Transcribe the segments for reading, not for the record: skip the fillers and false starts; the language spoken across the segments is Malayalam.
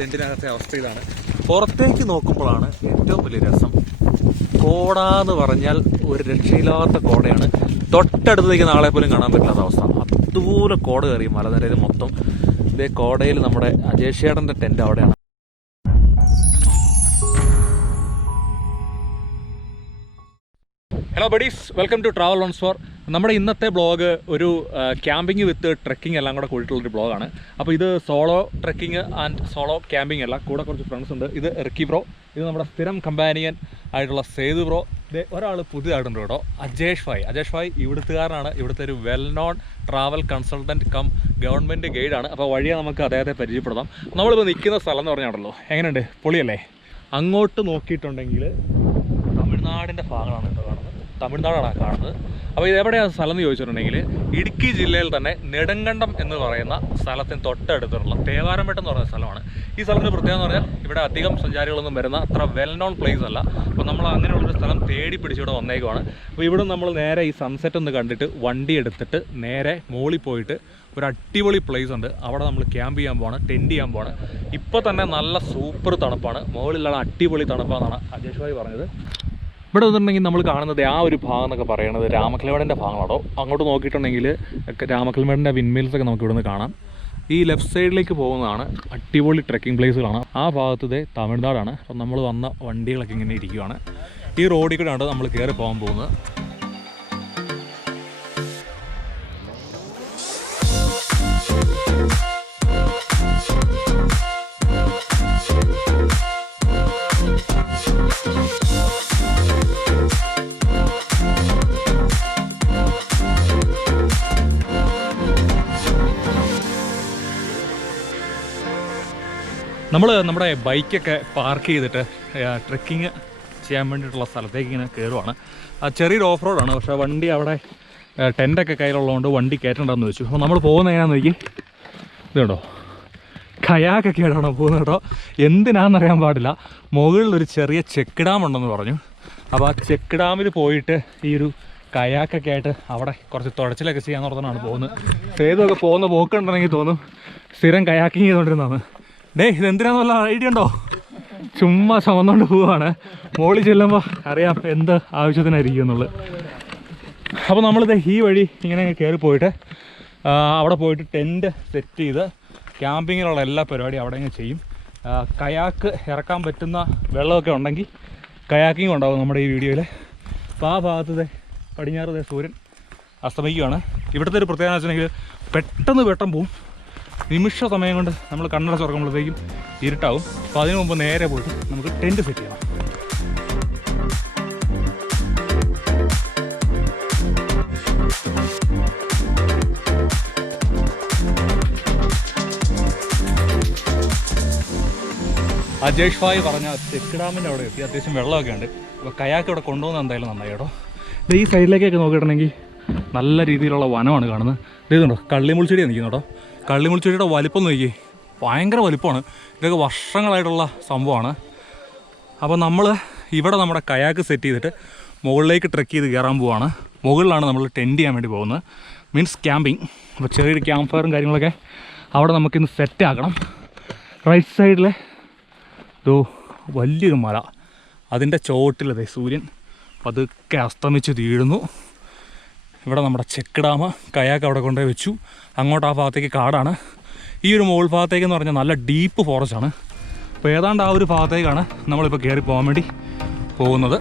ടെൻറ്റിനകത്തെ അവസ്ഥ ഇതാണ്. പുറത്തേക്ക് നോക്കുമ്പോഴാണ് ഏറ്റവും വലിയ രസം. കോടാന്ന് പറഞ്ഞാൽ ഒരു രക്ഷയില്ലാത്ത കോടയാണ്. തൊട്ടടുത്തേക്ക് നാളെ പോലും കാണാൻ പറ്റില്ലാത്ത അവസ്ഥ. അതുപോലെ കോട കയറി മലനിരയിൽ മൊത്തം. ഇതേ കോടയിൽ നമ്മുടെ അജേഷേട്ടൻ്റെ ടെൻറ്റ് അവിടെയാണ്. Hello buddies, welcome to TravelOnceMore. നമ്മുടെ ഇന്നത്തെ ബ്ലോഗ് ഒരു ക്യാമ്പിങ് വിത്ത് ട്രെക്കിംഗ് എല്ലാം കൂടെ കൂടിയിട്ടുള്ളൊരു ബ്ലോഗാണ്. അപ്പോൾ ഇത് solo trekking and solo camping അല്ല, കൂടെ കുറച്ച് ഫ്രണ്ട്സ് ഉണ്ട്. ഇത് റിക്കി ബ്രോ, ഇത് നമ്മുടെ സ്ഥിരം കമ്പാനിയൻ ആയിട്ടുള്ള സേതു ബ്രോ, ഇത് ഒരാൾ പുതിയതായിട്ടുണ്ട് കേട്ടോ, അജേഷ് ഭായ് ഇവിടുത്തുകാരനാണ്. ഇവിടുത്തെ ഒരു well known travel consultant cum government ഗൈഡാണ്. അപ്പോൾ വഴിയെ നമുക്ക് അദ്ദേഹത്തെ പരിചയപ്പെടുത്താം. നമ്മളിപ്പോൾ നിൽക്കുന്ന സ്ഥലം എന്ന് പറഞ്ഞാണല്ലോ, എങ്ങനെയുണ്ട്, പൊളിയല്ലേ? അങ്ങോട്ട് നോക്കിയിട്ടുണ്ടെങ്കിൽ തമിഴ്നാടിൻ്റെ ഭാഗമാണ് കേട്ടോ കാണുന്നത്, തമിഴ്നാടാണ് കാണുന്നത്. അപ്പോൾ ഇതെവിടെയാണ് സ്ഥലം എന്ന് ചോദിച്ചിട്ടുണ്ടെങ്കിൽ ഇടുക്കി ജില്ലയിൽ തന്നെ നെടുങ്കണ്ടം എന്ന് പറയുന്ന സ്ഥലത്തിന് തൊട്ടടുത്തുള്ള തേവാരം എന്ന് പറയുന്ന സ്ഥലമാണ്. ഈ സ്ഥലത്തിന് പ്രത്യേകത എന്ന് പറഞ്ഞാൽ ഇവിടെ അധികം സഞ്ചാരികളൊന്നും വരുന്ന അത്ര വെൽ നോൺ പ്ലേസ് അല്ല. അപ്പോൾ നമ്മൾ അങ്ങനെയുള്ളൊരു സ്ഥലം തേടി പിടിച്ചിവിടെ വന്നേക്കുവാണ്. അപ്പോൾ ഇവിടെ നമ്മൾ നേരെ ഈ സൺസെറ്റ് ഒന്ന് കണ്ടിട്ട് വണ്ടി എടുത്തിട്ട് നേരെ മോളിൽ പോയിട്ട് ഒരു അടിപൊളി പ്ലേസ് ഉണ്ട്, അവിടെ നമ്മൾ ക്യാമ്പ് ചെയ്യാൻ പോവാണ്, ടെൻറ്റ് ചെയ്യാൻ പോവാണ്. ഇപ്പോൾ തന്നെ നല്ല സൂപ്പർ തണുപ്പാണ്, മുകളിലുള്ള അടിപൊളി തണുപ്പാണെന്നാണ് അജേഷ് ഭായ് പറഞ്ഞത്. ഇവിടെ വന്നിട്ടുണ്ടെങ്കിൽ നമ്മൾ കാണുന്നത് ആ ഒരു ഭാഗം എന്നൊക്കെ പറയുന്നത് രാമക്കൽമേടിൻ്റെ ഭാഗമാണോ. അങ്ങോട്ട് നോക്കിയിട്ടുണ്ടെങ്കിൽ രാമക്കൽമേടിൻ്റെ വിൻമിൽസൊക്കെ നമുക്ക് ഇവിടുന്ന് കാണാം. ഈ ലെഫ്റ്റ് സൈഡിലേക്ക് പോകുന്നതാണ് അടിപൊളി ട്രെക്കിംഗ് പ്ലേസുകളാണ്. ആ ഭാഗത്ത് തമിഴ്നാടാണ്. അപ്പം നമ്മൾ വന്ന വണ്ടികളൊക്കെ ഇങ്ങനെ ഇരിക്കുകയാണ്. ഈ റോഡിൽ കൂടെയാണ് നമ്മൾ കയറി പോകാൻ പോകുന്നത്. നമ്മൾ നമ്മുടെ ബൈക്കൊക്കെ പാർക്ക് ചെയ്തിട്ട് ട്രെക്കിങ് ചെയ്യാൻ വേണ്ടിയിട്ടുള്ള സ്ഥലത്തേക്ക് ഇങ്ങനെ കയറുവാണ്. ചെറിയൊരു ഓഫ് റോഡാണ്, പക്ഷേ വണ്ടി അവിടെ ടെൻറ്റൊക്കെ കയ്യിലുള്ളതുകൊണ്ട് വണ്ടി കയറ്റണ്ടെന്ന് വെച്ചു. അപ്പോൾ നമ്മൾ പോകുന്ന എങ്ങനെയാണെന്ന് നോക്കി, ഇത് കേട്ടോ, കയാക്കൊക്കെ ആയിട്ടാണോ പോകുന്നത് കേട്ടോ. എന്തിനാണെന്നറിയാൻ പാടില്ല. മുകളിലൊരു ചെറിയ ചെക്ക് ഡാം ഉണ്ടെന്ന് പറഞ്ഞു. അപ്പോൾ ആ ചെക്ക് ഡാമിൽ പോയിട്ട് ഈ ഒരു കയാക്കൊക്കെ ആയിട്ട് അവിടെ കുറച്ച് തുഴച്ചിലൊക്കെ ചെയ്യാൻ ഓർത്താണ് പോകുന്നത്. സേതുവൊക്കെ പോകുന്ന പോക്കുണ്ടെങ്കിൽ തോന്നും സ്ഥിരം കയാക്കിങ് ചെയ്തുകൊണ്ടിരുന്നതാണ്. ഇതെന്തിനാന്ന് വല്ല ഐഡിയ ഉണ്ടോ? ചുമ്മാ ചുമന്നുകൊണ്ട് പോവാണ്. മോളിൽ ചെല്ലുമ്പോൾ അറിയാം എന്ത് ആവശ്യത്തിനായിരിക്കും എന്നുള്ളത്. അപ്പോൾ നമ്മളിത് ഈ വഴി ഇങ്ങനെ കയറി പോയിട്ട് അവിടെ പോയിട്ട് ടെൻറ്റ് സെറ്റ് ചെയ്ത് ക്യാമ്പിങ്ങിനുള്ള എല്ലാ പരിപാടിയും അവിടെ ഇങ്ങനെ ചെയ്യും. കയാക്ക് ഇറക്കാൻ പറ്റുന്ന വെള്ളമൊക്കെ ഉണ്ടെങ്കിൽ കയാക്കിങ് ഉണ്ടാകും നമ്മുടെ ഈ വീഡിയോയിൽ. അപ്പോൾ ആ ഭാഗത്ത് പടിഞ്ഞാറ് സൂര്യൻ അസ്തമിക്കുകയാണ്. ഇവിടുത്തെ ഒരു പ്രത്യേകത വെച്ചിട്ടുണ്ടെങ്കിൽ പെട്ടെന്ന് പോവും. നിമിഷ സമയം കൊണ്ട് നമ്മൾ കണ്ണടച്ച് തുറക്കുമ്പോഴത്തേക്കും ഇരുട്ടാവും. അപ്പോൾ അതിനു മുമ്പ് നേരെ പോയിട്ട് നമുക്ക് ടെൻറ്റ് സെറ്റ് ചെയ്യണം. അജേഷ് ഭായ് പറഞ്ഞ ചെക്ക് ഡാമിൻ്റെ അവിടെ എത്തി. അത്യാവശ്യം വെള്ളമൊക്കെ ഉണ്ട്. അപ്പോൾ കയാക്ക് ഇവിടെ കൊണ്ടുപോകുന്നത് എന്തായാലും നന്നായി കേട്ടോ. ഇത് ഈ സൈഡിലേക്കൊക്കെ നോക്കിയിട്ടുണ്ടെങ്കിൽ നല്ല രീതിയിലുള്ള വനമാണ് കാണുന്നത്. ഇതുണ്ടോ, കള്ളിമുൾച്ചെടിയാണ് നിൽക്കുന്നത് കേട്ടോ. കള്ളിമുൾച്ചെടിയുടെ വലിപ്പം നോക്കി, ഭയങ്കര വലിപ്പമാണ്. ഇതൊക്കെ വർഷങ്ങളായിട്ടുള്ള സംഭവമാണ്. അപ്പോൾ നമ്മൾ ഇവിടെ നമ്മുടെ കയാക്ക് സെറ്റ് ചെയ്തിട്ട് മുകളിലേക്ക് ട്രെക്ക് ചെയ്ത് കയറാൻ പോവാണ്. മുകളിലാണ് നമ്മൾ ടെൻറ്റ് ചെയ്യാൻ വേണ്ടി പോകുന്നത്, മീൻസ് ക്യാമ്പിങ്. അപ്പോൾ ചെറിയൊരു ക്യാമ്പ് ഫയറും കാര്യങ്ങളൊക്കെ അവിടെ നമുക്കിന്ന് സെറ്റ് ആക്കണം. റൈറ്റ് സൈഡിൽ വലിയൊരു മല, അതിൻ്റെ ചോട്ടിലതേ സൂര്യൻ പതുക്കെ അസ്തമിച്ച് തീഴുന്നു. ഇവിടെ നമ്മുടെ ചെക്ക് ഡാം, കയാക്ക് അവിടെ കൊണ്ടുപോയി വെച്ചു. അങ്ങോട്ട് ആ ഭാഗത്തേക്ക് കാടാണ്. ഈ ഒരു മുകൾ ഭാഗത്തേക്ക് എന്ന് പറഞ്ഞാൽ നല്ല ഡീപ്പ് ഫോറസ്റ്റാണ്. അപ്പോൾ ഏതാണ്ട് ആ ഒരു ഭാഗത്തേക്കാണ് നമ്മളിപ്പോൾ കയറി പോകാൻ വേണ്ടി പോകുന്നത്.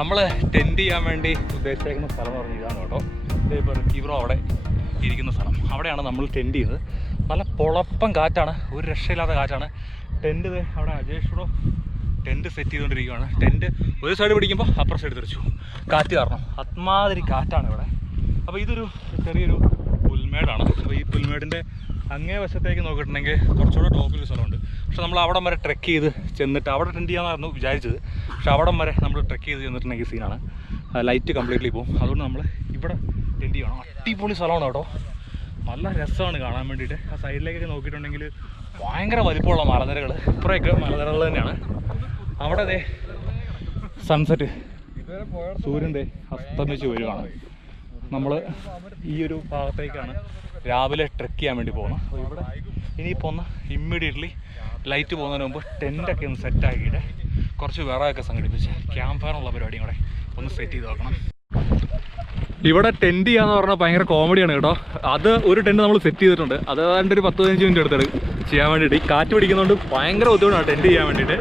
നമ്മൾ ടെൻറ്റ് ചെയ്യാൻ വേണ്ടി ഉദ്ദേശിച്ചേക്കുന്ന സ്ഥലം എന്ന് പറഞ്ഞാൽ ഇതാണ് കേട്ടോ. ഇപ്പോൾ റിക്കീവറോ അവിടെ ഇരിക്കുന്ന സ്ഥലം, അവിടെയാണ് നമ്മൾ ടെൻറ്റ് ചെയ്യുന്നത്. നല്ല പൊളപ്പം കാറ്റാണ്, ഒരു രക്ഷയില്ലാത്ത കാറ്റാണ്. ടെൻറ്റ് അവിടെ അജേഷ് ബ്രോ ടെൻറ്റ് സെറ്റ് ചെയ്തുകൊണ്ടിരിക്കുകയാണ്. ടെൻറ്റ് ഒരു സൈഡ് പിടിക്കുമ്പോൾ അപ്പുറ സൈഡ് തെറിച്ചു, കാറ്റ് കാരണം. അത്മാതിരി കാറ്റാണ് ഇവിടെ. അപ്പോൾ ഇതൊരു ചെറിയൊരു പുൽമേടാണ്. അപ്പോൾ ഈ പുൽമേടിൻ്റെ അങ്ങേ വശത്തേക്ക് നോക്കിയിട്ടുണ്ടെങ്കിൽ കുറച്ചുകൂടെ ടോപ്പിൽ സ്ഥലമുണ്ട്. പക്ഷെ നമ്മൾ അവിടം വരെ ട്രെക്ക് ചെയ്ത് ചെന്നിട്ട് അവിടെ ടെൻറ്റ് ചെയ്യാമെന്നായിരുന്നു വിചാരിച്ചത്. പക്ഷെ അവിടം വരെ നമ്മൾ ട്രെക്ക് ചെയ്ത് ചെന്നിട്ടുണ്ടെങ്കിൽ സീനാണ്, ലൈറ്റ് കംപ്ലീറ്റ്ലി പോകും. അതുകൊണ്ട് നമ്മൾ ഇവിടെ ടെൻറ്റ് ചെയ്യണം. അടിപൊളി സ്ഥലമാണ് കേട്ടോ, നല്ല രസമാണ് കാണാൻ വേണ്ടിയിട്ട്. ആ സൈഡിലേക്കൊക്കെ നോക്കിയിട്ടുണ്ടെങ്കിൽ ഭയങ്കര വലിപ്പമുള്ള മലനിരകൾ, ഇപ്പുറമൊക്കെ മലനിരകൾ തന്നെയാണ്. അവിടെ ദേ സൺസെറ്റ്, സൂര്യൻ്റെ അസ്തമിച്ച് വരികയാണ്. നമ്മൾ ഈ ഒരു ഭാഗത്തേക്കാണ് രാവിലെ ട്രെക്ക് ചെയ്യാൻ വേണ്ടി പോകുന്നത്. അപ്പോൾ ഇവിടെ ഇനിയിപ്പോൾ ഒന്ന് ഇമ്മീഡിയറ്റ്ലി ലൈറ്റ് പോകുന്നതിന് മുമ്പ് ടെൻറ്റൊക്കെ ഒന്ന് സെറ്റാക്കിയിട്ട് കുറച്ച് വിറകൊക്കെ സംഘടിപ്പിച്ച് ക്യാമ്പ് ഫയറുള്ള പരിപാടിയും കൂടെ ഒന്ന് സെറ്റ് ചെയ്ത് നോക്കണം. ഇവിടെ ടെൻറ്റ് ചെയ്യാന്ന് പറഞ്ഞാൽ ഭയങ്കര കോമഡിയാണ് കേട്ടോ. അത് ഒരു ടെൻറ്റ് നമ്മൾ സെറ്റ് ചെയ്തിട്ടുണ്ട്, അത് ഏതാണ്ട് ഒരു 10-15 മിനിറ്റ് എടുത്തത് ചെയ്യാൻ വേണ്ടിയിട്ട്. ഈ കാറ്റ് പിടിക്കുന്നതുകൊണ്ട് ഭയങ്കര ബുദ്ധിമുട്ടാണ് ടെൻറ്റ് ചെയ്യാൻ വേണ്ടിയിട്ട്.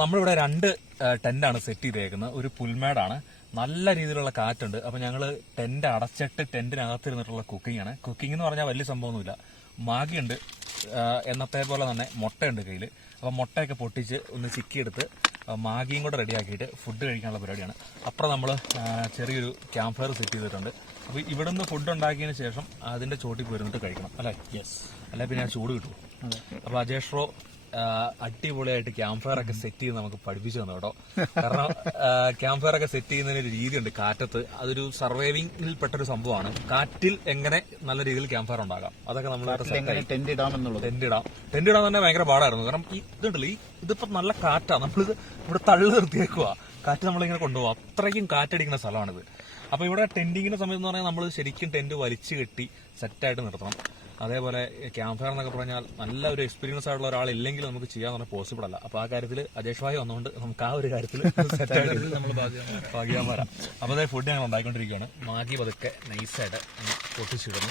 നമ്മളിവിടെ 2 ടെന്റാണ് സെറ്റ് ചെയ്തേക്കുന്നത്. ഒരു പുൽമേടാണ്, നല്ല രീതിയിലുള്ള കാറ്റുണ്ട്. അപ്പോൾ ഞങ്ങൾ ടെന്റ് അടച്ചിട്ട് ടെന്റിനകത്തിരുന്നിട്ടുള്ള കുക്കിംഗ് ആണ്. കുക്കിംഗ് എന്ന് പറഞ്ഞാൽ വലിയ സംഭവമൊന്നുമില്ല. മാഗിയുണ്ട്, എന്നത്തെ പോലെ തന്നെ മുട്ടയുണ്ട് കയ്യിൽ. അപ്പോൾ മുട്ടയൊക്കെ പൊട്ടിച്ച് ഒന്ന് ചിക്കിയെടുത്ത് മാഗിയും കൂടെ റെഡിയാക്കിയിട്ട് ഫുഡ് കഴിക്കാനുള്ള പരിപാടിയാണ്. അപ്പുറം നമ്മൾ ചെറിയൊരു ക്യാമ്പ് ഫയർ സെറ്റ് ചെയ്തിട്ടുണ്ട്. അപ്പോൾ ഇവിടെ നിന്ന് ഫുഡ് ഉണ്ടാക്കിയതിന് ശേഷം അതിന്റെ ചോട്ടിൽ പോയിരുന്നിട്ട് കഴിക്കണം അല്ലേ? യെസ്, അല്ലെ പിന്നെ ചൂട് കിട്ടും. അപ്പോൾ അജേഷ് ബ്രോ അടിപൊളിയായിട്ട് ക്യാമ്പ് ഫയർ ഒക്കെ സെറ്റ് ചെയ്ത് നമുക്ക് പഠിപ്പിച്ചു തന്നു കേട്ടോ. കാരണം ക്യാമ്പ് ഫയർ ഒക്കെ സെറ്റ് ചെയ്യുന്നതിന് ഒരു രീതിയുണ്ട് കാറ്റത്ത്. അതൊരു സർവൈവിംഗിൽ പെട്ടൊരു സംഭവമാണ്. കാറ്റിൽ എങ്ങനെ നല്ല രീതിയിൽ ക്യാമ്പ് ഫയർ ഉണ്ടാകാം, അതൊക്കെ നമ്മൾ ടെന്റ് ഇടാൻ തന്നെ ഭയങ്കര പാടായിരുന്നു. കാരണം ഈ ഇതുണ്ടല്ലോ, ഇതിപ്പോ നല്ല കാറ്റാ, നമ്മളിത് ഇവിടെ തള്ളു നിർത്തിയേക്കുക, കാറ്റ് നമ്മളിങ്ങനെ കൊണ്ടുപോകും, അത്രയ്ക്കും കാറ്റടിക്കുന്ന സ്ഥലമാണിത്. അപ്പൊ ഇവിടെ ടെന്റിങ്ങിന്റെ സമയത്ത് എന്ന് പറഞ്ഞാൽ നമ്മൾ ശരിക്കും ടെന്റ് വലിച്ചു കെട്ടി സെറ്റായിട്ട് നിർത്തണം. അതേപോലെ ക്യാമ്പ് ഫയർ എന്നൊക്കെ പറഞ്ഞാൽ നല്ല ഒരു എക്സ്പീരിയൻസ് ആയിട്ടുള്ള ഒരാളില്ലെങ്കിൽ നമുക്ക് ചെയ്യാൻ പറഞ്ഞാൽ പോസിബിൾ അല്ല. അപ്പൊ ആ കാര്യത്തിൽ അജേഷ് ഭായി വന്നുകൊണ്ട് നമുക്ക് ആ ഒരു കാര്യത്തിൽ ഭാഗ്യം വരാം. അപ്പോൾ അതേ ഫുഡ് ഞങ്ങൾ ഉണ്ടാക്കിക്കൊണ്ടിരിക്കുകയാണ്. മാഗി പതുക്കെ നൈസായിട്ട് പൊട്ടിച്ചിടുന്നു.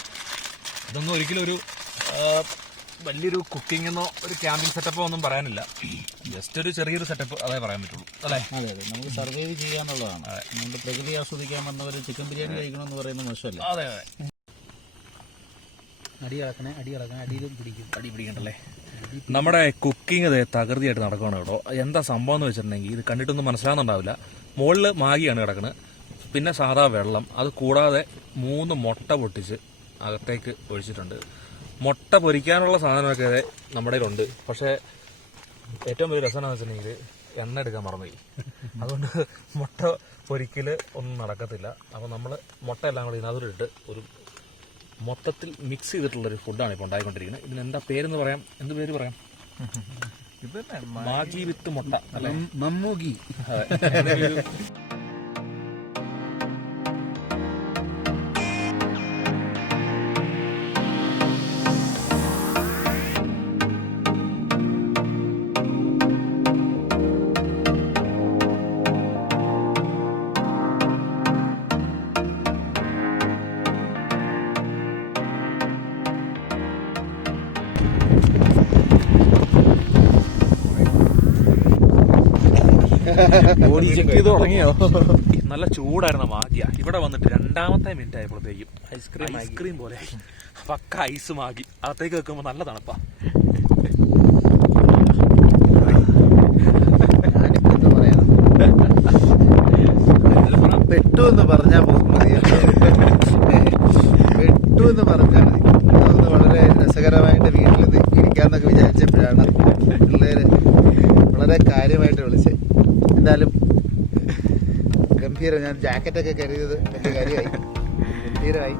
ഇതൊന്നും ഒരിക്കലും ഒരു വലിയൊരു കുക്കിംഗ് എന്നോ ഒരു ക്യാമ്പിംഗ് സെറ്റപ്പോ ഒന്നും പറയാനില്ല. ജസ്റ്റ് ഒരു ചെറിയൊരു സെറ്റപ്പ് അതേ പറയാൻ പറ്റുള്ളൂ അല്ലേ? അതെ അതെ, നമുക്ക് സർവൈവ് ചെയ്യാന്നുള്ളതാണ്. നമ്മുടെ പ്രകൃതി ആസ്വദിക്കാൻ വന്നവർ ചിക്കൻ ബിരിയാണി കഴിക്കണമെന്ന് പറയുന്നത് മോശമല്ല. അതെ അതെ, അടി പിടിക്കണ്ടല്ലേ. നമ്മുടെ കുക്കിംഗ് അതെ തകൃതിയായിട്ട് നടക്കുകയാണ് കേട്ടോ. എന്താ സംഭവം എന്ന് വെച്ചിട്ടുണ്ടെങ്കിൽ ഇത് കണ്ടിട്ടൊന്നും മനസ്സിലാകുന്നുണ്ടാവില്ല. മുകളിൽ മാഗിയാണ് കിടക്കുന്നത്, പിന്നെ സാധാ വെള്ളം, അത് കൂടാതെ 3 മുട്ട പൊട്ടിച്ച് അകത്തേക്ക് ഒഴിച്ചിട്ടുണ്ട്. മുട്ട പൊരിക്കാനുള്ള സാധനമൊക്കെ നമ്മുടെ കയ്യിലുണ്ട്. പക്ഷേ ഏറ്റവും വലിയ രസം എന്താണെന്ന് വെച്ചിട്ടുണ്ടെങ്കിൽ എണ്ണ എടുക്കാൻ മറന്നുപോയി. അതുകൊണ്ട് മുട്ട പൊരിക്കൽ ഒന്നും നടക്കത്തില്ല. അപ്പോൾ നമ്മൾ മുട്ട എല്ലാം കൂടി ഇതിനകത്തോട്ട് ഒരു മൊത്തത്തിൽ മിക്സ് ചെയ്തിട്ടുള്ളൊരു ഫുഡാണ് ഇപ്പോൾ ഉണ്ടായിക്കൊണ്ടിരിക്കുന്നത്. ഇതിന് എന്താ പേരെന്ന് പറയാം, എന്ത് പേര് പറയാം? മാഗി വിത്ത് മുട്ട അല്ലെ? മമ്മൂഗി. ബോഡി ചെക്ക് ചെയ്ത് തുടങ്ങിയോ? നല്ല ചൂടായിരുന്ന മാഗിയ ഇവിടെ വന്നിട്ട് 2ാമത്തെ മിനിറ്റ് ആയപ്പോഴത്തേക്കും ഐസ്ക്രീം പോലെ പക്ക ഐസ് മാഗി അകത്തേക്ക് വെക്കുമ്പോ നല്ല തണുപ്പാ. പെട്ടു എന്ന് പറഞ്ഞാൽ മതി, പെട്ടു എന്ന് പറഞ്ഞാൽ മതി. അതൊന്ന് വളരെ രസകരമായിട്ട് വീട്ടിൽ ഇരിക്കാന്നൊക്കെ വിചാരിച്ചപ്പോഴാണ് പിള്ളേര് വളരെ കാര്യമായിട്ട് വിളിച്ചത്. എന്തായാലും ഗംഭീരം. ഞാൻ ജാക്കറ്റൊക്കെ കരുതിയത് വലിയ കാര്യമായി, ഗംഭീരമായി.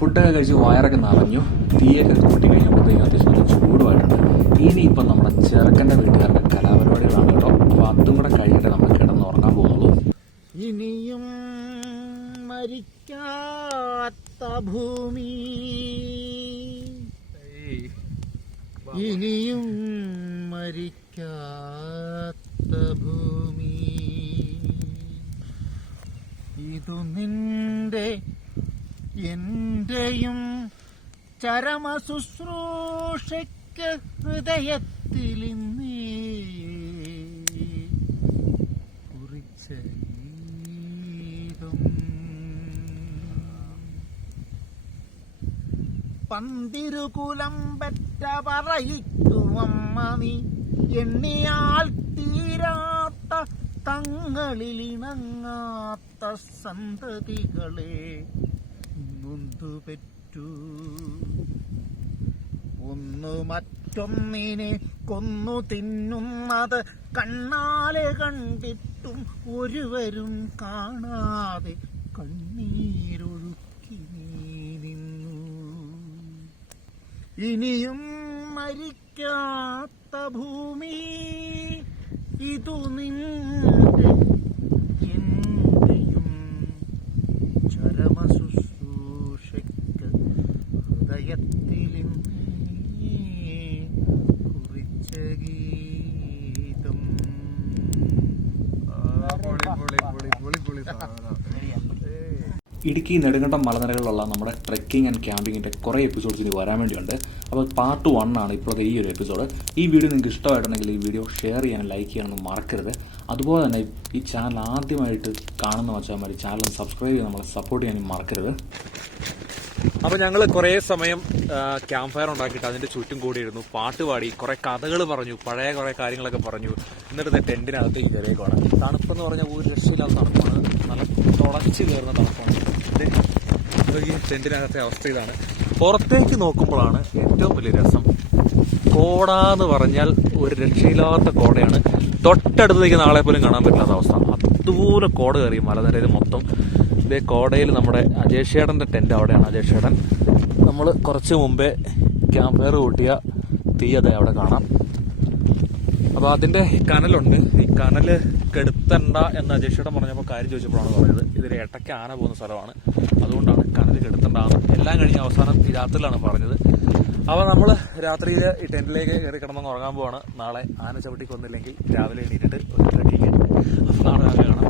ഫുഡൊക്കെ കഴിച്ച് വയറൊക്കെ നിറഞ്ഞു. തീയൊക്കെ കൂട്ടി കഴിഞ്ഞപ്പോഴത്തേക്കും അത്യാവശ്യം ചൂടുമായിട്ടുണ്ട്. ഇനിയിപ്പം നമ്മുടെ ചെറുക്കൻ്റെ വീട്ടുകാരുടെ കലാപരിപാടികളാണ് കേട്ടോ. അപ്പോൾ അതും കൂടെ കഴിഞ്ഞിട്ട് നമ്മൾ കിടന്നുറങ്ങാൻ പോകുന്നുള്ളൂ. ഇനിയും മരിക്കാത്ത ഭൂമി, ഇനിയും മരിക്കാത്ത ഭൂമി, ഇതു നിന്റെ എന്റെയും ചരമ ശുശ്രൂഷയ്ക്ക് ഹൃദയത്തിൽ കുറിച്ച ഗീതം. പന്തിരുകുലം പെറ്റ പറയിക്കുമമ്മ നീ, എണ്ണിയാൽ തീരാത്ത തങ്ങളിലിണങ്ങാത്ത സന്തതികളെ നൊന്തുപെറ്റു. ഒന്നു മറ്റൊന്നിനെ കൊന്നു തിന്നുന്നത് കണ്ണാലെ കണ്ടിട്ടും ഒരുവരും കാണാതെ കണ്ണീരൊഴുക്കി നീ നിന്നു. ഇനിയും മരിക്കാത്ത ഭൂമി, ഇതു നിന്റെ എന്റെയും ചരമ ശുശ്രൂഷയ്ക്ക് ഹൃദയത്തിൽ കുറിച്ച ഗീതം. ഇടുക്കി നെടുങ്കണ്ടം മലനിരകളിലുള്ള നമ്മുടെ ട്രെക്കിംഗ് ആൻഡ് ക്യാമ്പിങ്ങിൻ്റെ കുറേ എപ്പിസോഡ്സ് ഇനി വരാൻ വേണ്ടിയുണ്ട്. അപ്പോൾ പാർട്ട് 1 ആണ് ഇപ്പോഴത്തെ ഈ ഒരു എപ്പിസോഡ്. ഈ വീഡിയോ നിങ്ങൾക്ക് ഇഷ്ടമായിട്ടുണ്ടെങ്കിൽ ഈ വീഡിയോ ഷെയർ ചെയ്യാനും ലൈക്ക് ചെയ്യാനൊന്നും മറക്കരുത്. അതുപോലെ തന്നെ ഈ ചാനൽ ആദ്യമായിട്ട് കാണുന്ന വച്ചാൽ ചാനൽ സബ്സ്ക്രൈബ് ചെയ്ത് നമ്മളെ സപ്പോർട്ട് ചെയ്യാനും മറക്കരുത്. അപ്പോൾ ഞങ്ങൾ കുറേ സമയം ക്യാമ്പ് ഫയർ ഉണ്ടാക്കിയിട്ട് അതിൻ്റെ ചുറ്റും കൂടിയിരുന്നു, പാട്ട് പാടി, കുറേ കഥകൾ പറഞ്ഞു, പഴയ കുറേ കാര്യങ്ങളൊക്കെ പറഞ്ഞു. എന്നിട്ട് ടെൻറ്റിനകത്തേക്ക് കയറിയേക്കുവാണ്. തണുപ്പെന്ന് പറഞ്ഞാൽ ഒരു രക്ഷയില്ലാത്ത തണുപ്പാണ്, നല്ല തുളച്ച് കയറുന്ന തണുപ്പാണ്. ഈ ടെൻറ്റിനകത്തെ അവസ്ഥ ഇതാണ്. പുറത്തേക്ക് നോക്കുമ്പോഴാണ് ഏറ്റവും വലിയ രസം. കോടാന്ന് പറഞ്ഞാൽ ഒരു രക്ഷയില്ലാത്ത കോടയാണ്. തൊട്ടടുത്തേക്ക് നാളെ പോലും കാണാൻ പറ്റില്ലാത്ത അവസ്ഥ. അതുപോലെ കോട കയറി മലനിരയിൽ മൊത്തം. ഇതേ കോടയിൽ നമ്മുടെ അജേഷേടൻ്റെ ടെൻറ്റ് അവിടെയാണ്. അജേഷേടൻ നമ്മൾ കുറച്ച് മുമ്പേ ക്യാമ്പ് ഫയർ കൂട്ടിയ തീ അതെ അവിടെ കാണാം. അപ്പോൾ അതിൻ്റെ കനലുണ്ട്. ഈ കനൽ കെടുത്തണ്ട എന്ന് അജേഷേടൻ പറഞ്ഞപ്പോൾ കാര്യം ചോദിച്ചപ്പോഴാണ് പറഞ്ഞത് ഇതിൽ ഇടയ്ക്ക് ആന പോകുന്ന സ്ഥലമാണ്, അതുകൊണ്ടാണ് കനൽ കെടുത്തണ്ടെന്ന്. എല്ലാം കഴിഞ്ഞ് അവസാനം ഈ രാത്രിയിലാണ് പറഞ്ഞത്. അപ്പോൾ നമ്മൾ രാത്രിയിൽ ഈ ടെൻറ്റിലേക്ക് കയറി കിടന്നങ്ങ് ഉറങ്ങാൻ പോവാണ്. നാളെ ആന ചവിട്ടി കൊന്നില്ലെങ്കിൽ രാവിലെ എണീറ്റിട്ട് ഒരു ട്രെക്കിങ്. അപ്പോൾ നാളെ രാവിലെ കാണാം.